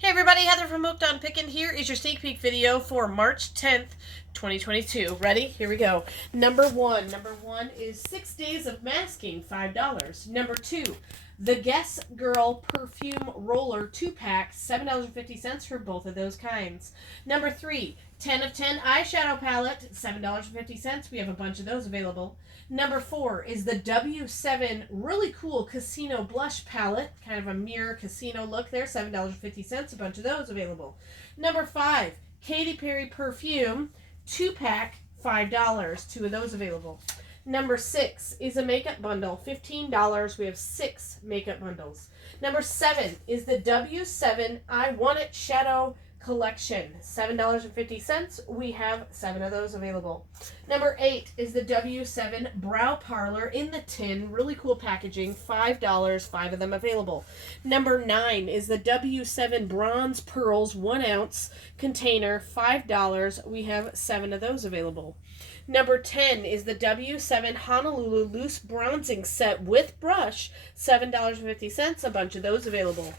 Hey everybody, Heather from Hooked on Pickin. Here is your sneak peek video for March 10th, 2022. Ready? Here we go. Number one is 6 Days of Masking, $5. Number 2, the Guess Girl Perfume Roller 2-pack, $7.50 for both of those kinds. Number 3, 10 of 10 eyeshadow palette, $7.50. We have a bunch of those available. Number 4 is the W7 really cool casino blush palette, kind of a mirror casino look there, $7.50. A bunch of those available. Number 5, Katy Perry perfume 2-pack, $5. 2 of those available. Number 6 is a makeup bundle, $15. We have 6 makeup bundles. Number 7 is the W7 I Want It Shadow Collection, $7.50. We have 7 of those available. Number 8 is the W7 Brow Parlor in the tin, really cool packaging, $5, 5 of them available. Number 9 is the W7 Bronze Pearls 1 ounce container, $5. We have 7 of those available. Number 10 is the W7 Honolulu Loose Bronzing Set with brush, $7.50. A bunch of those available.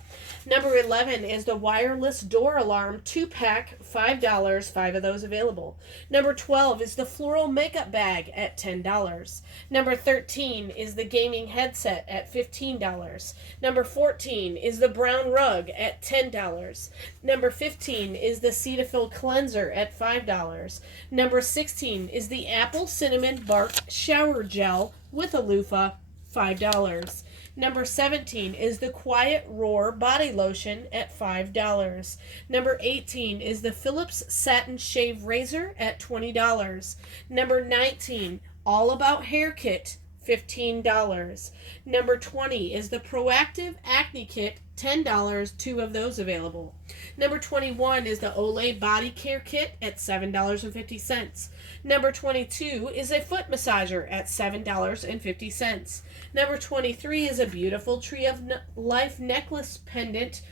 Number 11 is the Wireless Door Alarm 2-pack, $5. 5 of those available. Number 12 is the Floral Makeup Bag at $10. Number 13 is the Gaming Headset at $15. Number 14 is the Brown Rug at $10. Number 15 is the Cetaphil Cleanser at $5. Number 16 is the Apple Cinnamon Bark Shower Gel with a loofah, $5. Number 17 is the Quiet Roar Body Lotion at $5. Number 18 is the Philips Satin Shave Razor at $20. Number 19, All About Hair Kit, $15. Number 20 is the Proactive Acne Kit, $10, 2 of those available. Number 21 is the Olay Body Care Kit at $7.50. Number 22 is a foot massager at $7.50. Number 23 is a beautiful Tree of Life necklace pendant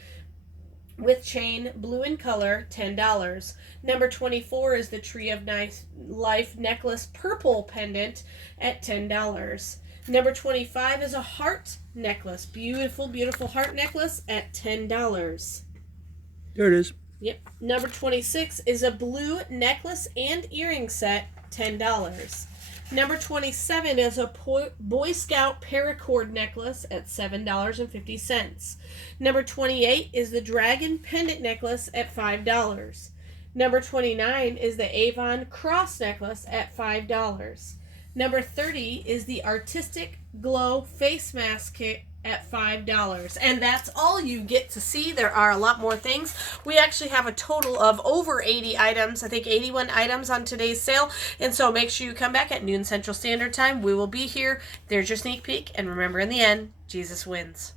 with chain, blue in color, $10. Number 24 is the Tree of Life necklace purple pendant at $10. Number 25 is a heart necklace, beautiful, beautiful heart necklace at $10. There it is. Yep. Number 26 is a blue necklace and earring set, $10. Number 27 is a Boy Scout paracord necklace at $7.50. Number 28 is the Dragon pendant necklace at $5. Number 29 is the Avon cross necklace at $5. Number 30 is the Artistic Glow face mask kit at $5. And that's all you get to see. There are a lot more things. We actually have a total of over 80 items, I think 81 items on today's sale. And so make sure you come back at noon Central Standard Time. We will be here. There's your sneak peek. And remember, in the end, Jesus wins.